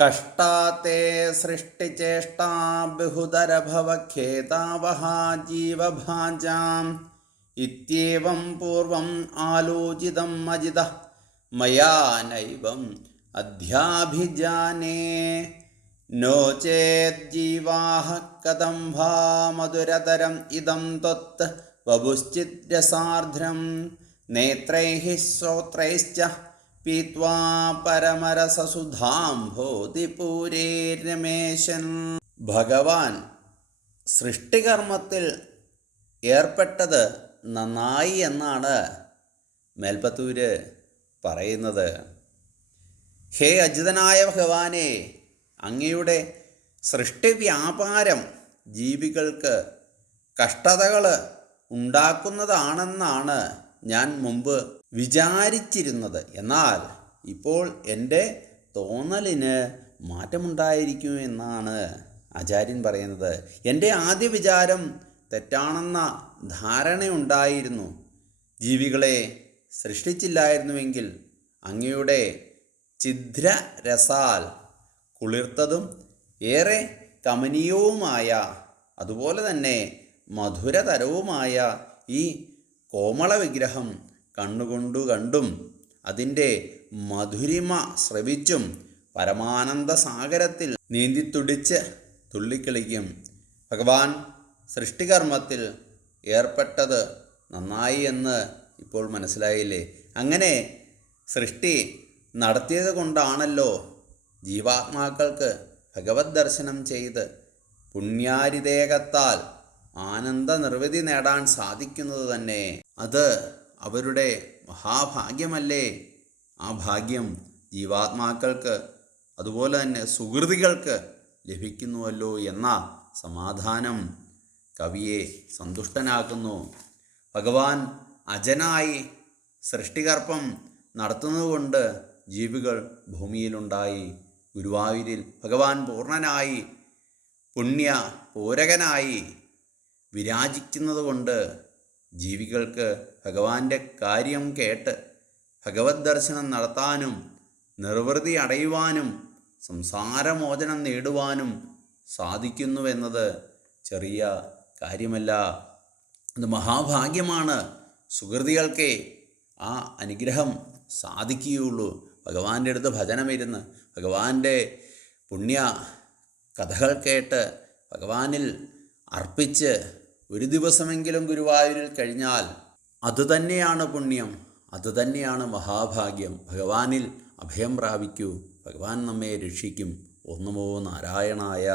കഷ്ടാത്തെ സൃഷ്ടിചേഷ്ടാ ബഹുതരഭവഖേതാവഹാ ജീവഭാജാം ഇത്യേവം പൂർവം ആലോചിതം അജിതഃ മയാ നൈവം അധ്യാഭിജാനേ നോ ചേജ്ജീവാഃ കഥം ഭാ മധുരതരം ഇദം ത്വത് വപുശ്ചിദ്രസാർദ്രം നേത്രൈഃ ശ്രോത്രൈശ്ച പീത്വാ പരമരസസുധാംഭോധിപൂരേ രമേശൻ. ഭഗവാൻ സൃഷ്ടികർമ്മത്തിൽ ഏർപ്പെട്ടത് നന്നായി എന്നാണ് മേൽപ്പത്തൂര് പറയുന്നത്. ഹേ അജിതനായ ഭഗവാനെ, അങ്ങയുടെ സൃഷ്ടിവ്യാപാരം ജീവികൾക്ക് കഷ്ടതകൾ ഉണ്ടാക്കുന്നതാണെന്നാണ് ഞാൻ മുമ്പ് വിചാരിച്ചിരുന്നത്. എന്നാൽ ഇപ്പോൾ എൻ്റെ തോന്നലിന് മാറ്റമുണ്ടായിരിക്കും എന്നാണ് ആചാര്യൻ പറയുന്നത്. എൻ്റെ ആദ്യ വിചാരം തെറ്റാണെന്ന ധാരണയുണ്ടായിരുന്നു. ജീവികളെ സൃഷ്ടിച്ചില്ലായിരുന്നുവെങ്കിൽ അങ്ങയുടെ ഛിദ്രരസാൽ കുളിർത്തതും ഏറെ കമനീയവുമായ അതുപോലെ തന്നെ മധുരതരവുമായ ഈ കോമള വിഗ്രഹം കണ്ണുകൊണ്ടു കണ്ടും അതിൻ്റെ മധുരിമ ശ്രവിച്ചും പരമാനന്ദ സാഗരത്തിൽ നീന്തിത്തുടിച്ച് തുള്ളിക്കളിക്കും. ഭഗവാൻ സൃഷ്ടികർമ്മത്തിൽ ഏർപ്പെട്ടത് നന്നായി എന്ന് ഇപ്പോൾ മനസ്സിലായില്ലേ? അങ്ങനെ സൃഷ്ടി നടത്തിയത് കൊണ്ടാണല്ലോ ജീവാത്മാക്കൾക്ക് ഭഗവത് ദർശനം ചെയ്ത് പുണ്യാരിദേഹത്താൽ ആനന്ദ നിർവൃതി നേടാൻ സാധിക്കുന്നത് തന്നെ. അത് അവരുടെ മഹാഭാഗ്യമല്ലേ? ആ ഭാഗ്യം ജീവാത്മാക്കൾക്ക് അതുപോലെ തന്നെ സുഹൃതികൾക്ക് ലഭിക്കുന്നുവല്ലോ എന്ന സമാധാനം കവിയെ സന്തുഷ്ടനാക്കുന്നു. ഭഗവാൻ അജനായി സൃഷ്ടികർമ്മം നടത്തുന്നതുകൊണ്ട് ജീവികൾ ഭൂമിയിലുണ്ടായി. ഗുരുവായൂരിൽ ഭഗവാൻ പൂർണ്ണനായി പുണ്യ പൂരകനായി വിരാജിക്കുന്നത് കൊണ്ട് ജീവികൾക്ക് ഭഗവാന്റെ കാര്യം കേട്ട് ഭഗവത് ദർശനം നടത്താനും നിർവൃതി അടയുവാനും സംസാരമോചനം നേടുവാനും സാധിക്കുന്നുവെന്നത് ചെറിയ കാര്യമല്ല. അത് മഹാഭാഗ്യമാണ്. സുഹൃതികൾക്കേ ആ അനുഗ്രഹം സാധിക്കുകയുള്ളൂ. ഭഗവാന്റെ അടുത്ത് ഭജനമിരുന്ന് ഭഗവാന്റെ പുണ്യ കഥകൾ കേട്ട് ഭഗവാനിൽ അർപ്പിച്ച് ഒരു ദിവസമെങ്കിലും ഗുരുവായൂരിൽ കഴിഞ്ഞാൽ അതുതന്നെയാണ് പുണ്യം, അതുതന്നെയാണ് മഹാഭാഗ്യം. ഭഗവാനിൽ അഭയം പ്രാപിക്കൂ, ഭഗവാൻ നമ്മെ രക്ഷിക്കും. ഓം നമോ നാരായണായ.